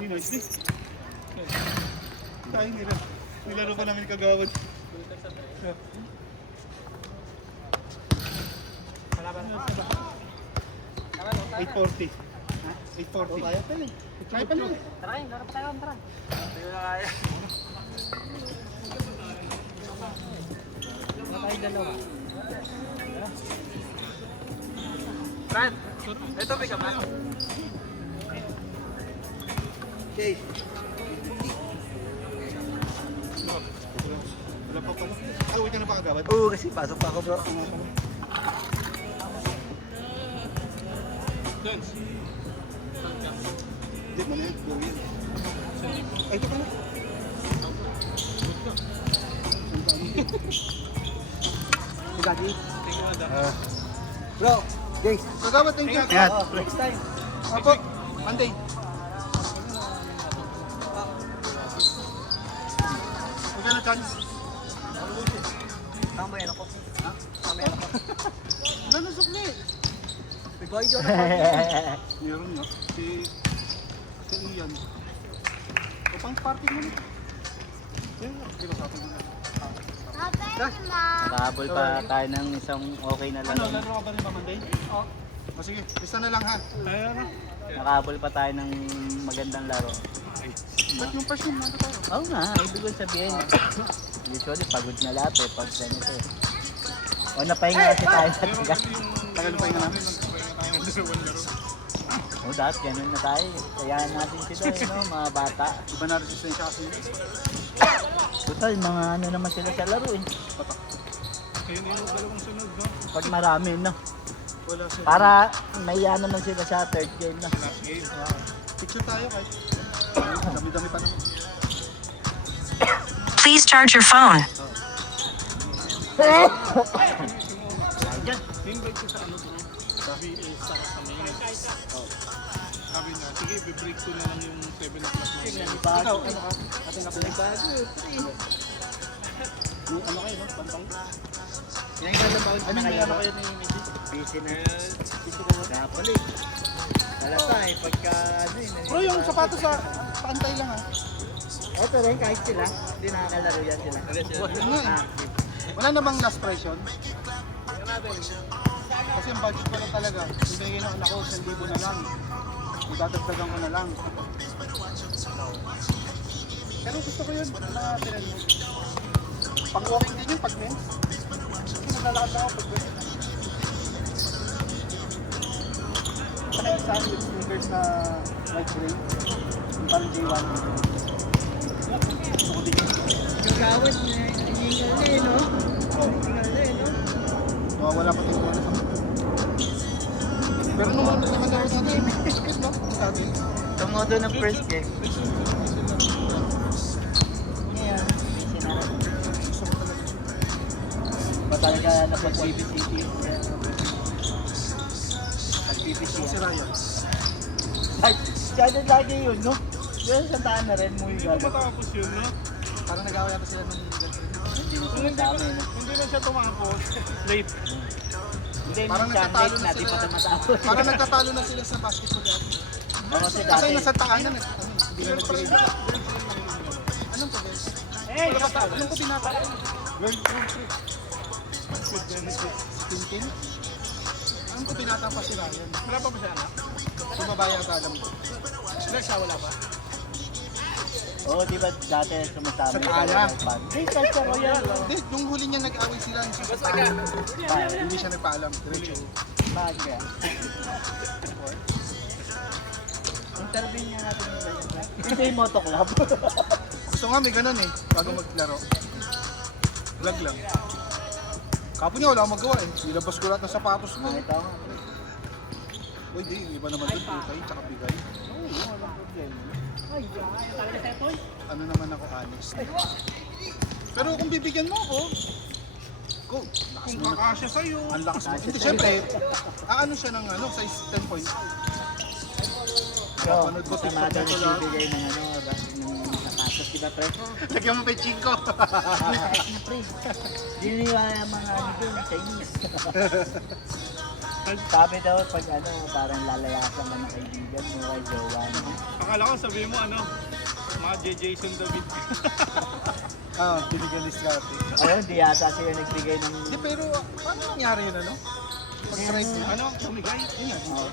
Nicely. Tayo nila. Nilaro pa namin kagawad. 840. 840. Kaya pala eh. Kaya pala eh. Tara, laro pa tayo, tara. Hindi na kaya. Wala tayo dalawa. Fran, ito may ka ba? Okay. Wala pa pala. Ah, uwi ka na pa kagawad? Oo, kasi pasok pa ako bro. Hindi mo na yun. Gawin. Ay, ito pala. Daddy. Bro, Jace. Kagawad ng jack. Ayan. Next time. Apo, Monday. Huwag ka na chance. Tama yan ako. Ha? Tama yan ako. Wala na sukli. Bigay dyan ako. Meron nga. Si Ian. O pang party mo nito. Ayun nga. Kira sa atin na. Nakahabol pa tayo ng isang okay na Ano, laro. laro ka ba rin ba Monday? Oo. O sige, isa na lang ha. Ayun na. Nakahabol pa tayo ng magandang laro. Ba't yung first game nandito tayo? Oo nga, ibig kong sabihin. Usually, pagod na lahat eh, pag ganito eh. O napahinga kasi tayo sa tiga. Tagal pa yung namin. O dahil ganun na tayo. Kayaan natin sila eh, no? Mga bata. Iba na resistensya kasi. Total, mga ano naman sila sa laro eh. Kayo na yung dalawang sunod, no? Pag marami no. Wala sila. Para naiya naman sila sa third game na. Last game. Picture tayo kahit. Dami-dami pa naman. Please charge your phone. Invite ko sa ano to. Sabi sa main. Sabi na, sige, be-break ko na lang yung 7 o'clock na. Ikaw, ano ka? Atin na pinagbago. Yung ano kayo, no? Pantong? Yan yung kalabaw I mean, may ano kayo ni Missy? busy na. Kaya pala eh. Halata eh, pagka ano eh. Bro, yung sapatos sa paantay lang ha. Eto rin, kahit sila, hindi nakakalaro yan sila. Yun nga eh. Wala namang last price yun. Kasi ang budget ko lang talaga. Binigay ng anak ko, 1,000 na lang. Idadagdagan ko na lang. Pero gusto ko yun, na tinan mo. Pang-walking din yun pag men. Kasi naglalakad lang ako pag men. Saka yung saan with sneakers na white gray. Yung parang J1. Gusto ko din yun. Yung gawad na hiningal na eh, no? Hiningal na eh, no? Wala pa tayong wala sa pero nung ano naman na sa atin, good no? Sabi. Tumodo ng first game. Ngayon, busy na rin. Gusto ko talaga. Ba talaga napag-BBC? Pag-BBC Si yan. Ryan. Ay, channel lagi yun, no? Yan sa taan na rin mo yung gano'n. Matapos yun, no? Parang nag-away yata sila ng girlfriend. Hindi na sila dami, no? Hindi na siya tumapos. Late. Hindi Parang na siya nagtatalo late na na, di pa sila. tumatapos. Parang nagtatalo na sila sa basketball yata. Ako si Kasi dati. nasa taanan eh. Hindi na nagbigay dito. Anong to, guys? Eh, Anong ko pinapala? World Food Trip. With benefits. Tintin? Anong ko pinata pa si Ryan? Wala pa ba siya anak? Bumaba yata alam ko. Wala siya, wala pa. Oo, di ba dati sumasama Sa yung Tala. fan? Hindi, sa Royal. Hindi, nung huli niya nag-away sila sa taanan. Hindi siya nagpaalam. Diretso. Bakit kaya? Interview niya natin yung ganyan. Ito yung Moto Club. Gusto nga may ganun eh, bago maglaro. Vlog lang. Kapo niya wala akong magawa eh. Nilabas ko lahat ng sapatos mo. Ito. Uy, di, iba naman din. Putay, tsaka bigay. Oo, walang problema. Ano naman ako, honest. Pero kung bibigyan mo ako, go. Kung kakasya sa'yo. Ang lakas mo. Hindi, syempre, ano siya ng ano, size 10.2. So, Panood ko, sama TikTok daw ko lang. nagbibigay ng ano, ng sapatos, di ba, pre? Lagyan mo pa yung chinko. Pre, diniliwala yung mga ano doon, Chinese. Sabi daw pag ano, parang lalayasan ka ng kaibigan mo kay jowa mo. Akala ko sabihin mo ano, mga J. Jason David. Binigyan ni Scotty. Ayun, di yata siya nagbigay ng... Hindi, pero paano nangyari yun, ano? Pag-strike niya. Ano, tumigay? Yun yan. Oh,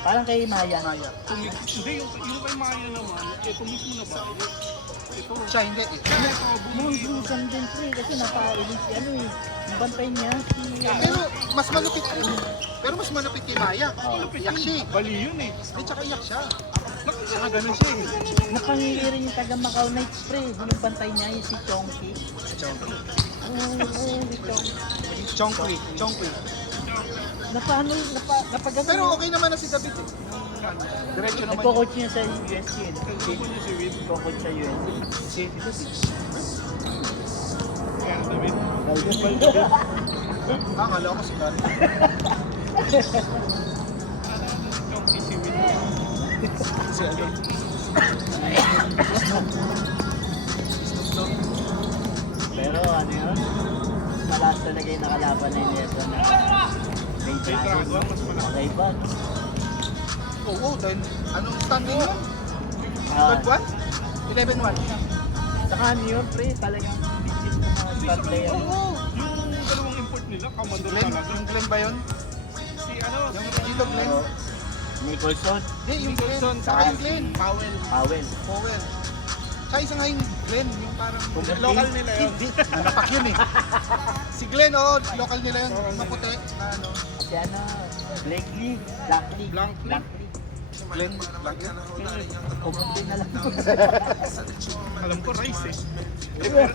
parang kay Maya. Maya. Hindi, yung kay Maya naman, ito mismo na ba? Ito. Siya hindi eh. Mundusan din pre, kasi napailis si ano eh. Yung bantay niya, si... Pero mas malupit Pero mas malupit kay Maya. Iyak siya eh. Bali yun eh. Ay, tsaka iyak siya. Saka ganun siya eh. Napangili rin yung taga Macau Knights pre, yung bantay niya, yung si Chongki. Chongkli. Si Chongki. Chongkli. Napagano. Pero okay naman na si David eh. Diretso naman. Nagko-coach niya sa USC. Suko niya si Win. Nagko-coach sa USC. Si David. Kaya David. Akala ko si Gary. Chonky si Win. Si ano. Pero ano yun? Malas talaga yung nakalaban na yung Nelson na may May dragon, mas malaki. Okay ba? Oo, dahil anong standing yun? Ah, 12-1? 11-1. saka ano yun, pre, talagang legit na mga star player. Oo. Yung dalawang import nila, Si Commander Glenn, talaga. yung Glenn ba yun? Si ano, Yung Gito Glenn? Oh, Nicholson, Hindi, yung Glenn. Saka yung Glenn. Powell. Powell. Powell. Tsaka isa nga yung Glenn, yung parang... Local nila yun. Hindi, napak yun eh. Si Glenn, oo, local nila yun. Maputi. Na ano. Si ano, Blakely, Blackley. Blackley. Glenn, lagi. Kumunti na lang. Alam ko, Rice eh.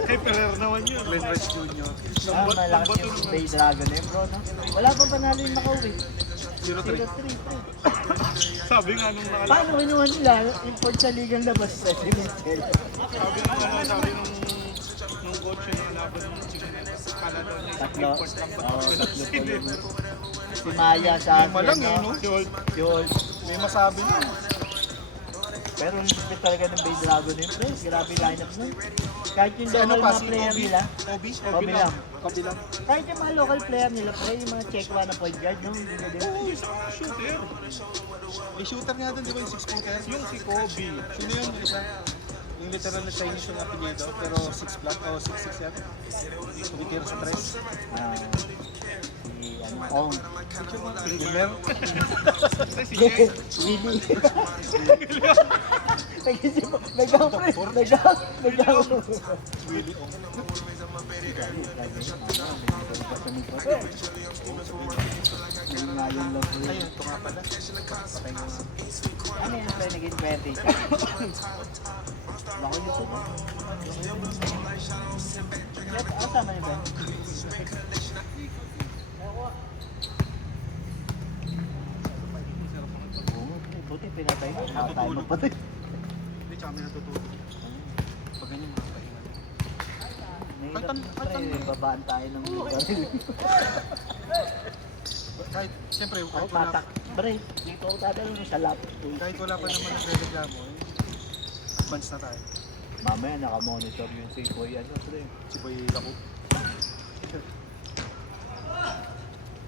Kay Ferrer naman yun. Glenn Rice Jr. Malakas yung Bay Dragon eh, bro, no? Wala pang panalo yung Macau eh. 0-3. 0-3, pre. Sabi nga nung nakalaban. Paano kinuha nila? Import sa ligang labas sa si Michel. Sabi nung coach yung nalaban nung Canada niya. Tatlo. Import lang ba? Oo, tatlo po yun. Si Maya sa Lima lang eh, no? Si Holt. Si Holt. May masabi na. Pero ang lupit talaga ng Bay Dragon yun, pre. Grabe lineup nun. Kahit yung Si ano local pa, mga si player Obi? nila, Obi? Obi lang. Obi lang. Kahit yung mga local player nila, pre, yung mga Czechwa na point guard, no? Hindi na din. Oo, isang shooter. May shooter nga doon, di ba yung 6-footer? Yung si Kobe. Sino yun? Yung isa? Yung literal na Chinese yung apelido, pero 6 flat o 6'6 yan. Tumitira sa 3. Si, ano, Ong. Gamer? Si Shea. Willie. Nag-isip mo, nag-out, pre. Nag-out. Nag-out. Willie Ong. Ayun lang po. Ayun, ito nga pala. Patay nga. Ano yung pre, naging 20 siya? Bako yun po. Ano tama niyo ba? Oo, buti pinatay mo. Tayo magpatay. Hindi, tsaka may natutulog. Pag ganyan, makakaingan. Nahirap, pre, babaan tayo ng lugar. Kahit, siyempre, Ako kahit wala, patak. Pre, dito ako dadalhin sa laptop. kahit wala pa naman nagre-reklamo, advance na tayo. Mamaya nakamonitor yung si Boy, ano, pre. Si Boy Laco.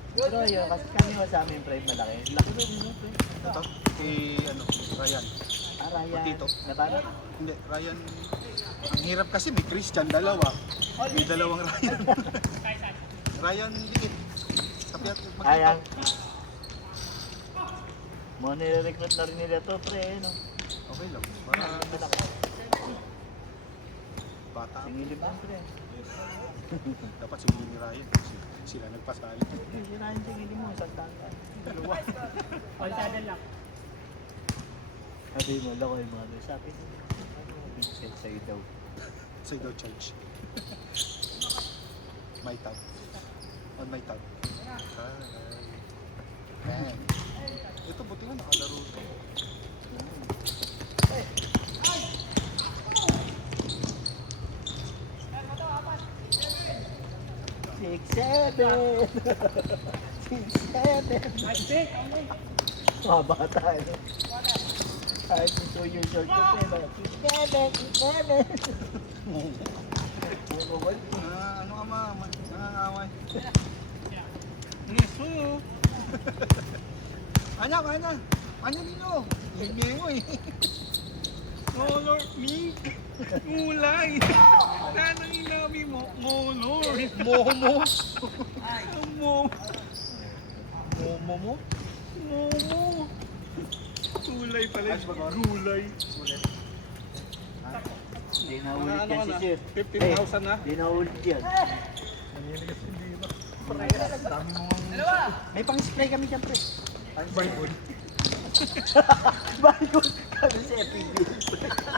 Pero yun, kasi kami sa amin, pre, malaki. Laki doon, no, pre. Ito, kay, ano, Ryan. Ryan. Potito. Natana? Hindi, Ryan. Ang hirap kasi may Christian, dalawa. May dalawang Ryan. Ryan, liit. Tapi at Ayan. magkita. Mga nire-recruit na rin nila to, pre, no? Okay lang. Para Malaki. bata. Singilip lang, pre. Dapat sumili ni Ryan. Sila nagpasali. Hindi na yung singilip mo, isang tangka. Dalawa. Palsada lang. Sabi mo, lako yung mga ano. Sabi mo, Vincent, sa'yo daw. Sa'yo daw charge. My tab. On my tab. Man. Ito buti nga nakalaro ito. Six, seven. Six, seven. Mga bata, ano? Kahit yung 2 years old ko, pre, six, seven, six, seven. Ano ka ma? Nangangaway. Niso. Anak, ana. Ano nino? Nagmengo eh. Color me. Kulay. Nanang inabi mo. Color. Momo. Mo. Momo mo? Momo. Kulay pala. Gulay. Hindi na ulit Ano yan ka si na? Sir. 50,000 na? Hindi na ulit yan. May pang-spray kami dyan, pre. Pang-spray. Balgon. Kami si FPV.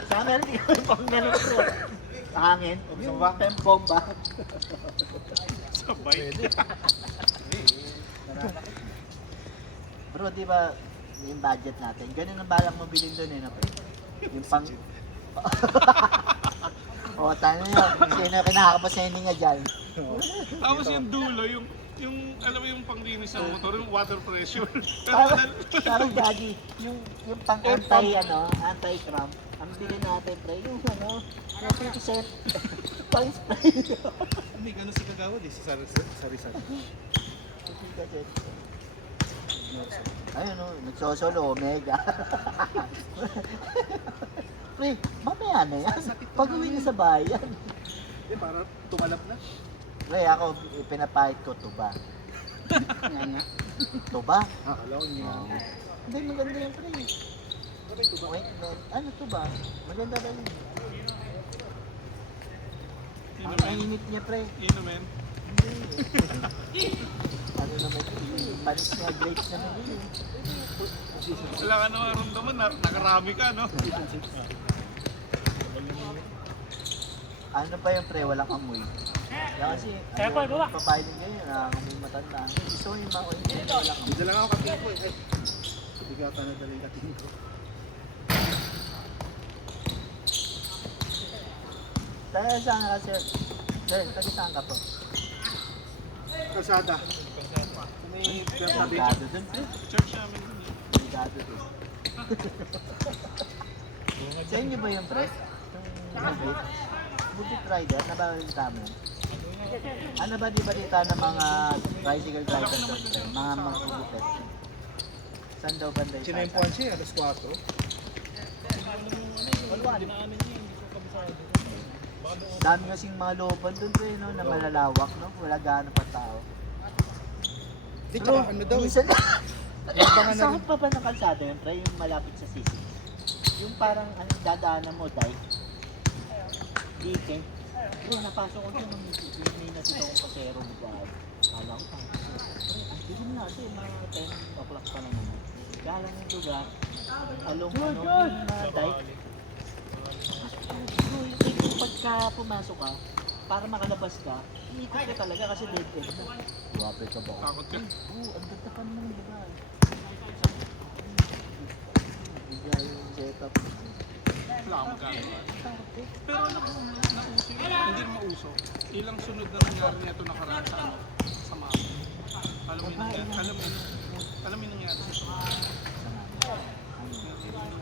Sa meron din kami pang meron ko. Hangin. Yung bomba. Sabay. Bro, di ba yung budget natin? Ganun ang balak mo bilhin doon eh, no? Yung pang... O, tayo nyo. Sino kinakabas na hininga dyan? Tapos yung dulo, yung alam mo yung panglinis ng motor, yung water pressure. Parang gagi. Yung pang anti-cramp. Ang bilhin natin, pre, yung yung set. Pang-spray. May gano'n si Kagawad eh, sa Rizal. Ayun o, nagsosolo, Omega. Pre, mamaya na yan. Pag-uwi na sa bayan. Eh, para tumalap na. Pre, ako, pinapahit ko tuba. Yan nga. Tuba? Akala ko niya. Hindi, maganda yan, pre. Wait, ano tuba? Maganda rin. Ang mainit niya, pre. Inumin. Ano naman, panis niya, grapes naman yun. Wala ka naman ramdaman, nakarami ka, no? Ano pa yung pre, walang amoy. Kaya kasi, papayad din ganyan, nakakamoy matanda. Gusto ko yung makoy niya, walang amoy. Dala nga ako kating ko eh. Bigata na dala yung kating ko. Tayo saan ka, sir? Sir, tayo saan ka po? Kalsada. May tabi. Delikado dun, pre. Church namin. Delikado dun. Sa inyo ba yung pre? Yung Bukit rider, nabalita mo yun? Ano ba di balita ng mga tricycle drivers doon? Mga magbubukit? Saan daw banda yung Sinempuan siya, alas 4. Dami kasing mga looban doon pre, no, na malalawak, no? Wala gaano pa tao. Di tsaka ano daw eh. Minsan, Labangan na saan rin. pa ba ng kalsada yun, pre? Yung malapit sa sisi. Yung parang dadaanan mo, dahil Dike. Bro, napasok ko dyan ng may nasita kong pasero mo ba? Kala ko pang hindi mo natin, mga 10 o'clock pa lang naman. Kala ng lugar, along yung dike. Bro, yung tipong pagka pumasok ka, para makalabas ka, iikot ka talaga kasi dead end na. Grabe ka ba? Takot ka. Oo, ang ganda pa naman yung lugar. Bigay yung setup. Wala akong magagawa. Pero alam mo, nauso yun. Hindi naman mauso. Ilang sunod na nangyari nito nakaraan sa ano, sa mapa. Alam mo yung nangyari. Alam mo yung nangyari sa ito.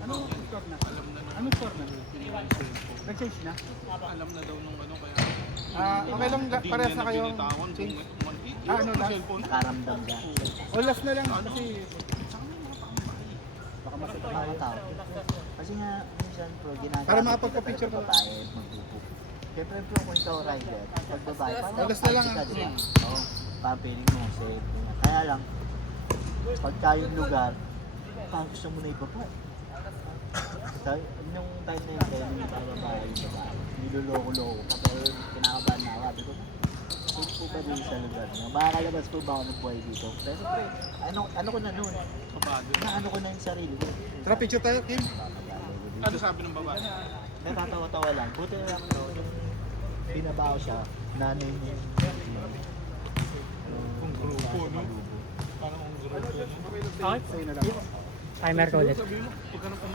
Anong score na? Alam na nung Anong score na? pinuha yung cellphone. Nag-change na? Alam na daw nung ano kaya. Okay lang, Hindi parehas niya na kayong binitawan change. kung Ano lang? cellphone. Nakaramdam ka. O last na lang kasi Saka may mga pangbahay. baka masakit Mga tao. Kasi nga, minsan pro, ginagawa Para makapagpa-picture ka. babae, magbubuk. Siyempre pro, kung ikaw rider, pag babae, parang Alas na lang, ka, ah. di ba? Oo, parang feeling mo, safe. ganyan. Kaya lang, pagka yung lugar, parang gusto mo na ibaba. Sabi, nung time na yun, kaya nung babae yung babae, niloloko-loko ka, pero kinakabahan na ako. Sabi ko, safe po ba dito sa lugar niyo? Makakalabas po ba ako ng buhay dito? Pero pre, ano ko na nun? Kabado. Ano ko na yung sarili ko? Tara, picture tayo, Kim. Ano sabi ng babae? Natatawa-tawa lang. Buti na lang no, yung binabaw siya, nanay niya. Kung grupo, no? Parang kung grupo, no? Sa'yo na lang. Timer ko ulit. Sabi mo, huwag ka nang